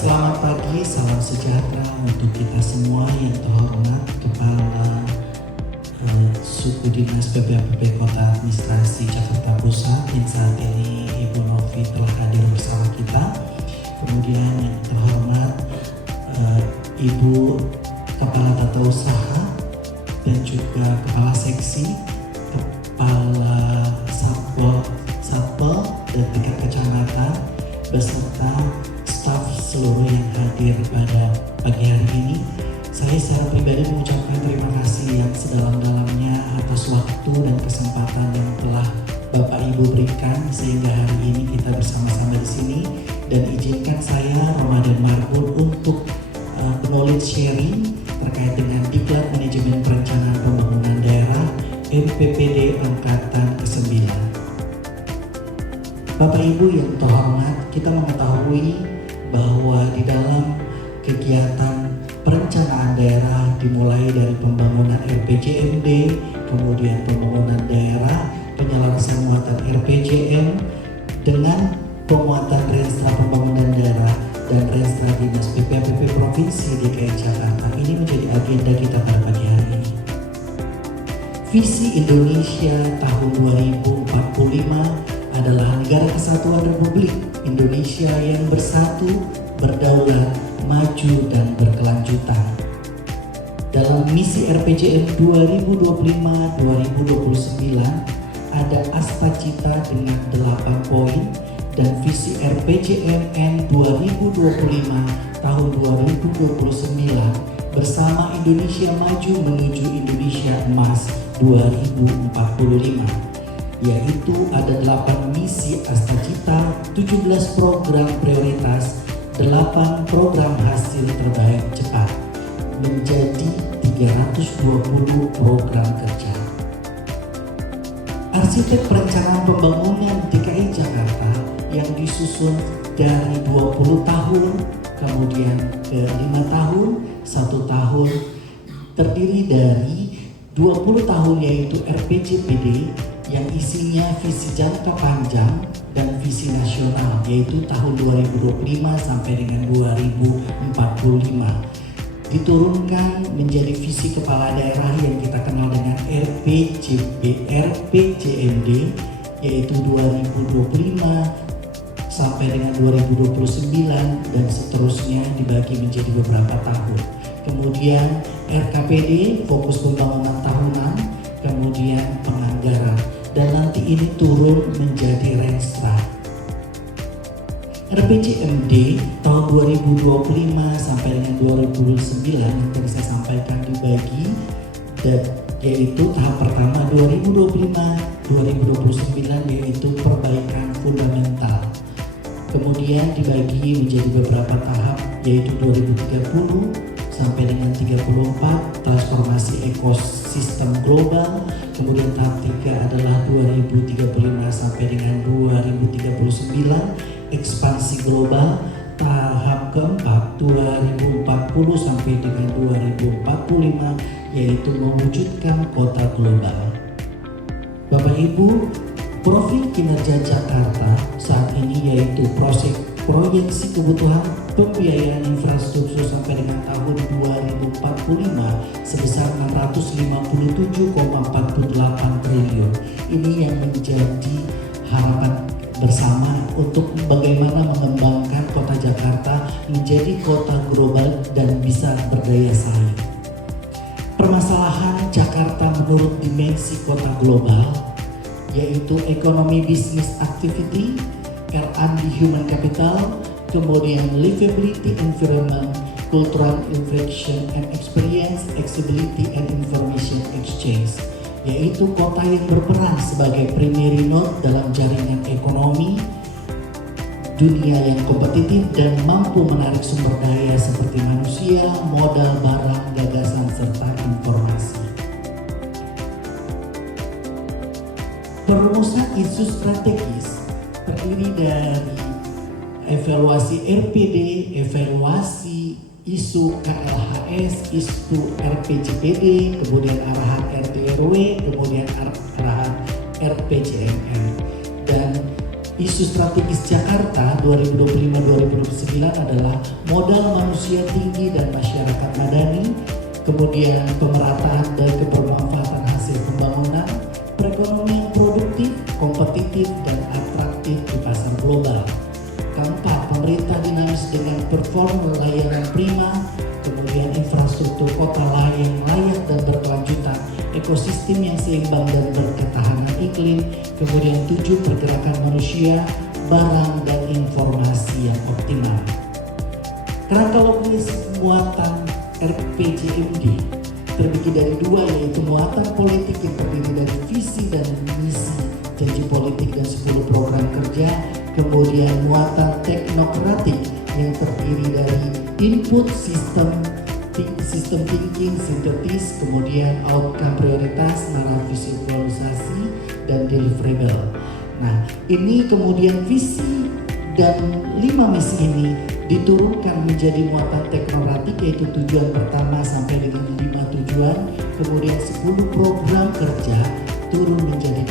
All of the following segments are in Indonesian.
Selamat pagi, salam sejahtera untuk kita semua yang terhormat Kepala Suku Dinas PPAPP Kota Administrasi Jakarta Pusat yang saat ini Ibu Novi telah hadir bersama kita. Kemudian yang terhormat Ibu Kepala Tata Usaha dan juga Kepala Seksi, Kepala Satpol dan tingkat kecamatan beserta staf seluruh yang hadir pada pagi hari ini. Saya secara pribadi mengucapkan terima kasih yang sedalam-dalamnya atas waktu dan kesempatan yang telah Bapak Ibu berikan sehingga hari ini kita bersama-sama di sini, dan izinkan saya Ramadan Marbun untuk knowledge sharing terkait dengan Diklat Manajemen Perencanaan Pembangunan Daerah MPPD Angkatan ke-9. Bapak Ibu yang terhormat, kita mengetahui bahwa di dalam kegiatan perencanaan daerah dimulai dari pembangunan RPJMD, kemudian pembangunan daerah, penyelesaian muatan RPJM dengan pemuatan Renstra Pembangunan Daerah dan Renstra Dinas PPAPP Provinsi DKI Jakarta. Ini menjadi agenda kita pada pagi hari ini. Visi Indonesia tahun 2045 adalah negara kesatuan Republik Indonesia yang bersatu, berdaulat, maju dan berkelanjutan. Dalam misi RPJM 2025-2029 ada Astacita dengan 8 poin, dan visi RPJMN 2025 tahun 2029 bersama Indonesia Maju menuju Indonesia Emas 2045. Yaitu ada 8 misi Astacita, 17 program prioritas, 8 program hasil terbaik cepat, menjadi 320 program kerja. Arsitek perencanaan pembangunan DKI Jakarta yang disusun dari 20 tahun, kemudian ke 5 tahun, 1 tahun, terdiri dari 20 tahun yaitu RPJPD yang isinya visi jangka panjang dan visi nasional yaitu tahun 2025 sampai dengan 2045. Diturunkan menjadi visi kepala daerah yang kita kenal dengan RPJMD yaitu 2025 sampai dengan 2029 dan seterusnya dibagi menjadi beberapa tahun. Kemudian RKPD, fokus pembangunan tahunan, kemudian penganggaran, dan nanti ini turun menjadi Renstra. RPJMD tahun 2025 sampai dengan 2029 yang tadi saya sampaikan dibagi, yaitu tahap pertama 2025-2029 yaitu perbaikan fundamental. Kemudian dibagi menjadi beberapa tahap yaitu 2030 sampai dengan 34 transformasi ekosistem global. Kemudian tahap 3 adalah 2035 sampai dengan 2039 ekspansi global. Tahap keempat 2040 sampai dengan 2045 yaitu mewujudkan kota global. Bapak Ibu, profil kinerja Jakarta saat ini yaitu proyeksi kebutuhan pembiayaan infrastruktur sampai dengan tahun 2045 sebesar 657,48 triliun. Ini yang menjadi harapan bersama untuk bagaimana mengembangkan kota Jakarta menjadi kota global dan bisa berdaya saing. Permasalahan Jakarta menurut dimensi kota global yaitu ekonomi bisnis activity, R&D human capital, kemudian livability environment, cultural interaction and experience, accessibility and information exchange, yaitu kota yang berperan sebagai primary node dalam jaringan ekonomi dunia yang kompetitif dan mampu menarik sumber daya seperti manusia, modal, barang, gagasan, serta informasi. Perumusan isu strategis terdiri dari evaluasi RPD, evaluasi isu KLHS, isu RPJPD, kemudian arahan RT RW, kemudian arahan RPJMN. Dan Isu strategis Jakarta 2025-2029 adalah modal manusia tinggi dan masyarakat madani, kemudian pemerataan dan kebermanfaatan hasil pembangunan, perekonomian produktif, kompetitif, dan atraktif di pasar global. Keempat, pemerintah dinamis dengan performa layanan prima, kemudian infrastruktur kota yang layak dan berkelanjutan, ekosistem yang seimbang dan berketahanan iklim, kemudian 7, pergerakan manusia, barang, dan informasi yang optimal. Kerangka logis muatan RPJMD terbagi dari 2, yaitu muatan politik yang terdiri dari visi dan misi, janji politik dan 10 program kerja, kemudian muatan teknokratik yang terdiri dari input sistem thinking sintetis, kemudian outcome prioritas, narasi visualisasi, dan deliverable. Nah, ini kemudian visi dan 5 misi ini diturunkan menjadi muatan teknokratik, yaitu tujuan pertama sampai dengan 5 tujuan, kemudian 10 program kerja turun menjadi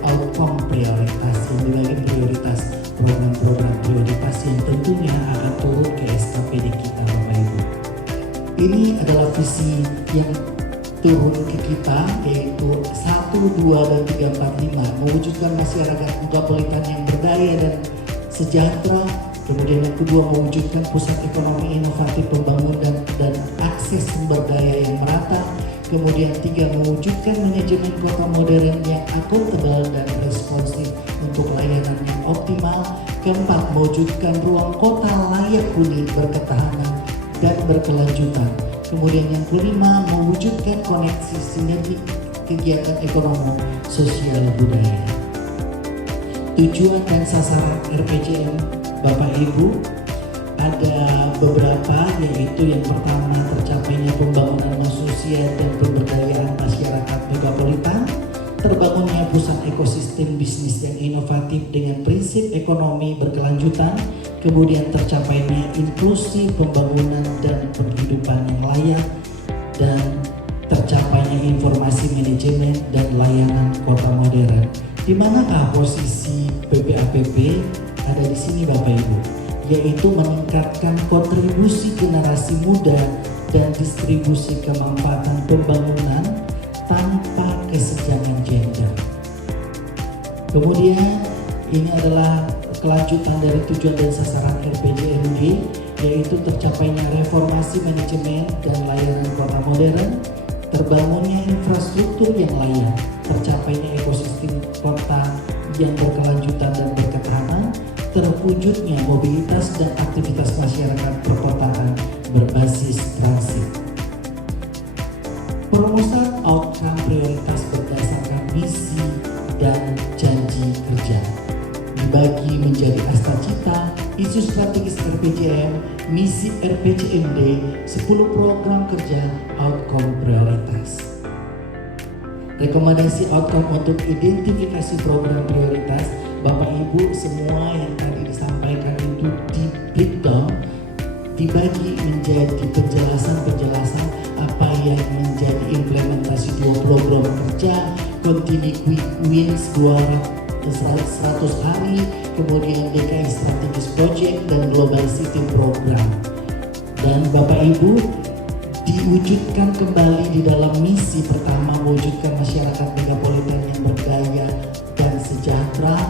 outcome prioritas, yang dibagi prioritas program-program prioritas yang tentunya akan turun ke SKPD kita, Bapak Ibu. Ini adalah visi yang turun ke kita, yaitu 1, 2, dan 3, 4, 5, mewujudkan masyarakat metropolitan yang berdaya dan sejahtera. Kemudian yang kedua, mewujudkan pusat ekonomi inovatif pembangunan dan akses sumber daya yang merata. Kemudian 3, mewujudkan manajemen kota modern yang akuntabel dan responsif untuk layanan yang optimal. Keempat, mewujudkan ruang kota layak huni, berketahanan, dan berkelanjutan. Kemudian yang kelima, mewujudkan koneksi sinergi kegiatan ekonomi, sosial, budaya. Tujuan dan sasaran RPJM Bapak Ibu ada beberapa, yaitu yang pertama, tercapainya pembangunan sosial dan pemberdayaan masyarakat megapolitan, terbangunnya pusat ekosistem bisnis yang inovatif dengan prinsip ekonomi berkelanjutan, kemudian tercapainya inklusi pembangunan dan penghidupan yang layak, dan tercapainya informasi manajemen dan layanan kota modern. Di manakah posisi PPAPP? Ada di sini Bapak Ibu, yaitu meningkatkan kontribusi generasi muda dan distribusi kemanfaatan pembangunan tanpa kesenjangan gender. Kemudian ini adalah kelanjutan dari tujuan dan sasaran RPJMD, yaitu tercapainya reformasi manajemen dan layanan kota modern, terbangunnya infrastruktur yang layak, tercapainya ekosistem kota yang berkelanjutan dan berketahanan, terwujudnya mobilitas dan aktivitas masyarakat perkotaan berbasis transit. Perumusan outcome prioritas berdasarkan misi dan janji kerja dibagi menjadi astacita, isu strategis RPJM, misi RPJMD, 10 program kerja, outcome prioritas. Rekomendasi outcome untuk identifikasi program prioritas, Bapak Ibu semua yang tadi disampaikan itu di breakdown, dibagi menjadi penjelasan apa yang menjadi implementasi 2 program kerja, Continue Quick Wins 100 hari, kemudian DKI Strategis Project dan Global City Program. Dan Bapak Ibu, diwujudkan kembali di dalam misi pertama, mewujudkan masyarakat megapolitan yang berdaya dan sejahtera,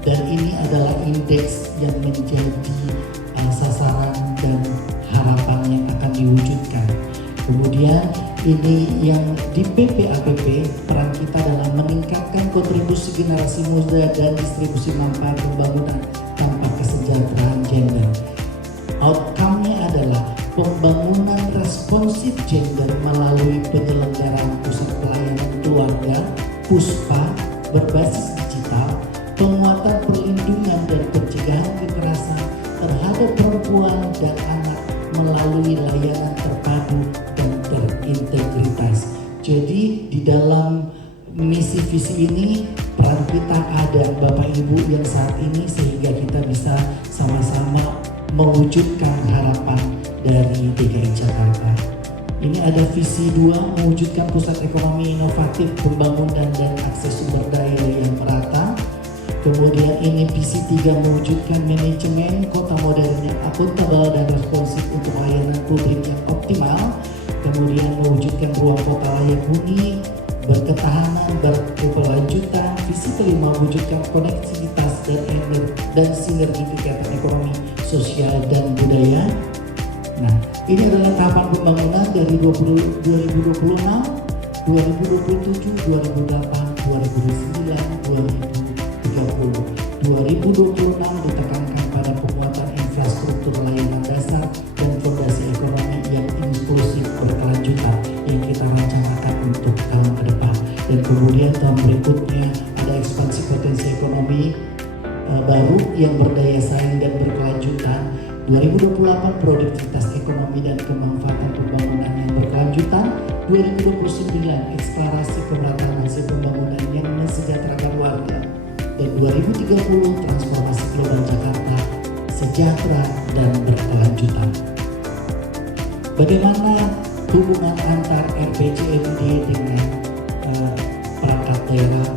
dan ini adalah indeks yang menjadi sasaran dan harapan yang akan diwujudkan. Kemudian ini yang di PPAPP, peran kita dalam meningkatkan kontribusi generasi muda dan distribusi manfaat pembangunan tanpa kesejahteraan gender. Outcome-nya adalah pembangunan responsif gender melalui penyelenggaraan pusat pelayanan keluarga, PUSPA, berbasis digital, penguatan perlindungan dan pencegahan kekerasan terhadap perempuan dan anak melalui layanan terpadu dan terintegritas. Jadi di dalam misi visi ini peran kita ada Bapak Ibu yang saat ini, sehingga kita bisa sama-sama mewujudkan harapan dari DKI Jakarta. Ini ada visi 2, mewujudkan pusat ekonomi inovatif, pembangunan dan akses sumber daya yang merata. Kemudian ini visi 3 mewujudkan manajemen kota modern yang akuntabel dan responsif untuk layanan publik yang optimal. Kemudian mewujudkan ruang kota layak huni, berketahanan, berkeberlanjutan. Visi kelima mewujudkan konektivitas dan sinergi kegiatan ekonomi, sosial, dan budaya. Nah, ini adalah tahapan pembangunan dari 2026, 2027, 2008, 2009, 2026 ditekankan pada penguatan infrastruktur layanan dasar dan fondasi ekonomi yang inklusif berkelanjutan yang kita rencanakan untuk tahun ke depan. Dan kemudian tahun berikutnya ada ekspansi potensi ekonomi baru yang berdaya saing dan berkelanjutan. 2028 produktivitas ekonomi dan kemanfaatan pembangunan yang berkelanjutan. 2029 eksplorasi pemerataan hasil pembangunan yang mensejahterakan warga. Dan 2030 transformasi global Jakarta sejahtera dan berkelanjutan. Bagaimana hubungan antar RPJMD dengan perangkat daerah?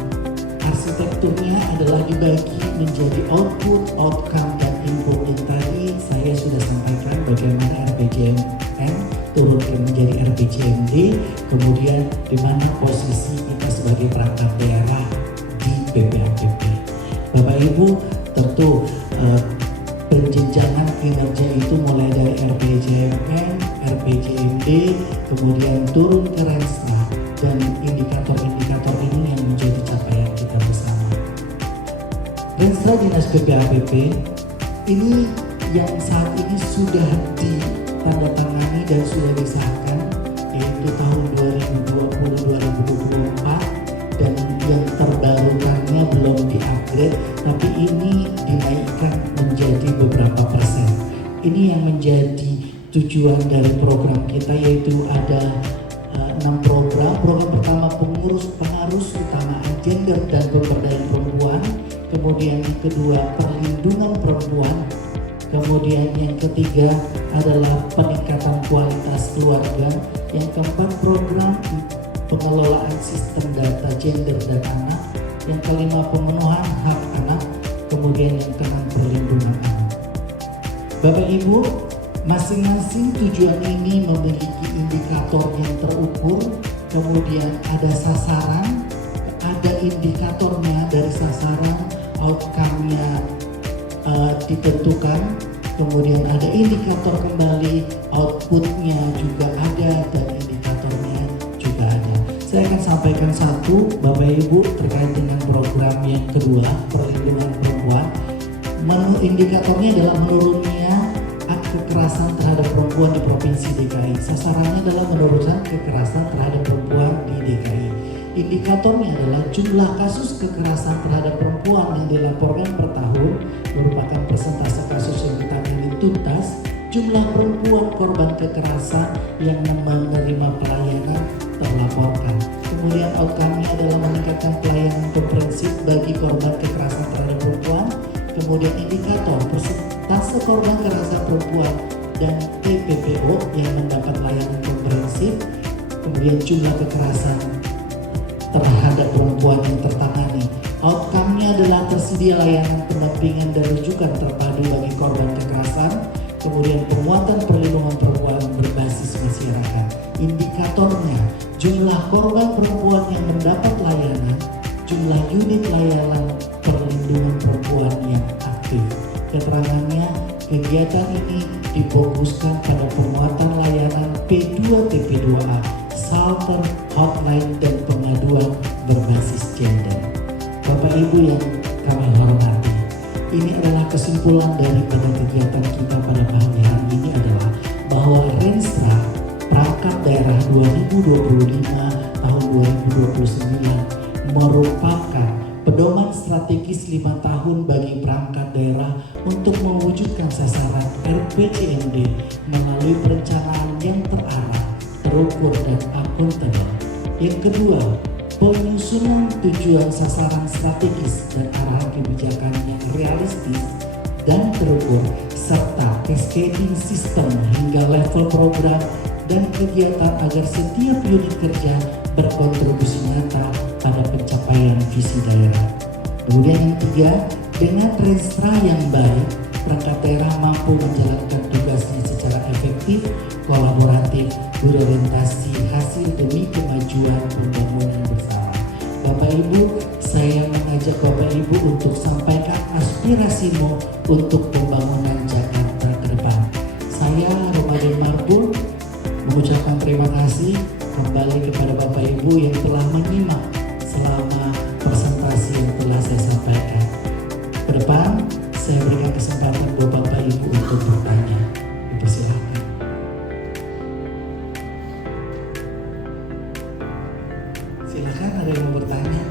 Arsitekturnya adalah dibagi menjadi output, outcome, dan input. Yang tadi saya sudah sampaikan bagaimana RPJMN turun menjadi RPJMD, kemudian di mana posisi kita sebagai perangkat daerah di PPAPP. Bapak Ibu, tentu penjenjangan kinerja itu mulai dari RPJMN, RPJMD, kemudian turun ke Renstra, dan indikator-indikator ini yang menjadi capaian kita bersama. Renstra Dinas PPAPP ini yang saat ini sudah ditandatangani dan sudah disahkan, yaitu tahun 2020-2024, dan yang terbarukannya belum di-upgrade, tapi ini dinaikkan menjadi beberapa persen. Ini yang menjadi tujuan dari program kita, yaitu ada 6 program. Program pertama pengarus utama gender dan pemberdayaan perempuan. Kemudian yang kedua perlindungan perempuan. Kemudian yang ketiga adalah peningkatan kualitas keluarga. Yang keempat program pengelolaan sistem data gender dan anak. Yang kelima pemenuhan hak anak. Kemudian yang keenam perlindungan anak. Bapak Ibu, masing-masing tujuan ini memiliki indikator yang terukur, kemudian ada sasaran, ada indikatornya dari sasaran, outcome-nya ditentukan, kemudian ada indikator kembali, output-nya juga ada, dan indikatornya juga ada. Saya akan sampaikan satu, Bapak Ibu, terkait dengan program yang kedua, perlindungan perempuan. Indikatornya adalah menurunnya kekerasan terhadap perempuan di Provinsi DKI. Sasarannya adalah menurunkan kekerasan terhadap perempuan di DKI. Indikatornya adalah jumlah kasus kekerasan terhadap perempuan yang dilaporkan per tahun merupakan persentase kasus yang ditangani tuntas, jumlah perempuan korban kekerasan yang menerima pelayanan terlaporkan. Kemudian outcome-nya adalah meningkatkan pelayanan komprehensif bagi korban kekerasan terhadap perempuan. Kemudian indikator persentase korban kekerasan perempuan dan TPPO yang mendapat layanan komprehensif. Kemudian jumlah kekerasan terhadap perempuan yang tertangani. Outcome-nya adalah tersedia layanan pendampingan dan rujukan terpadu bagi korban kekerasan. Kemudian penguatan perlindungan perempuan berbasis masyarakat. Indikatornya jumlah korban perempuan yang mendapat layanan, jumlah unit layanan perlindungan perempuan yang aktif. Keterangannya, kegiatan ini difokuskan pada penguatan layanan P2TP2A, shelter, hotline, dan pengaduan berbasis gender. Bapak Ibu yang kami hormati, ini adalah kesimpulan daripada kegiatan kita pada pagi hari ini adalah bahwa Renstra Perangkat Daerah 2025 tahun 2029 merupakan pedoman strategis 5 tahun bagi perangkat daerah untuk mewujudkan sasaran RPJMD melalui perencanaan yang terarah, terukur, dan akuntabel. Yang kedua, penyusunan tujuan sasaran strategis dan arahan kebijakan yang realistis dan terukur, serta cascading sistem hingga level program dan kegiatan agar setiap unit kerja berkontribusi nyata pada pencapaian visi daerah. Kemudian yang ketiga, dengan restra yang baik, perangkat daerah mampu menjalankan tugasnya secara efektif, kolaboratif, berorientasi hasil demi kemajuan pembangunan bersama. Bapak Ibu, saya mengajak Bapak Ibu untuk sampaikan aspirasimu untuk pembangunan Jakarta ke depan. Saya Ramadan Marbun mengucapkan terima kasih kembali kepada Bapak Ibu yang telah menyimak selama presentasi yang telah saya sampaikan. Ke depan, saya berikan kesempatan buat Bapak Ibu untuk bertanya. Dipersilakan. Silakan, ada yang mau bertanya?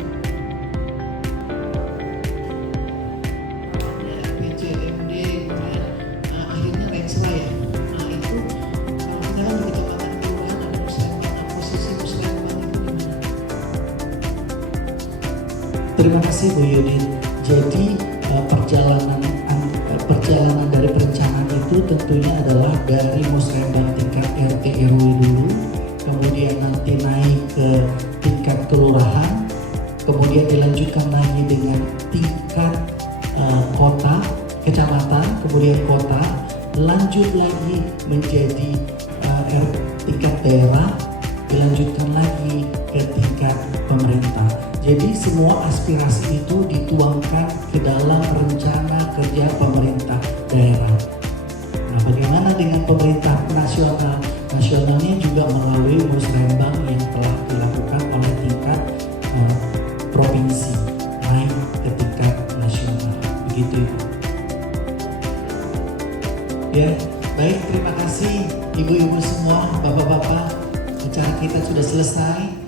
PJMD, akhirnya Rensra ya. Nah itu kalau kita kan di kecamatan kelurahan ada musrembang, posisi musrembang itu gimana? Terima kasih Bu Yudin. Jadi perjalanan dari perencanaan itu tentunya adalah dari musrembang tingkat RT RW dulu, kemudian nanti naik ke tingkat kelurahan, kemudian dilanjutkan lagi dengan tingkat kota, kecamatan, kemudian kota, lanjut lagi menjadi tingkat daerah, dilanjutkan lagi ke tingkat pemerintah. Jadi semua aspirasi itu dituangkan ke dalam rencana kerja pemerintah daerah. Nah, bagaimana dengan pemerintah nasional? Nasionalnya juga melalui musrembang yang telah dilakukan oleh tingkat provinsi naik ke tingkat nasional. Begitu Ibu. Ya, baik, terima kasih Ibu-ibu semua, Bapak-bapak. Acara kita sudah selesai.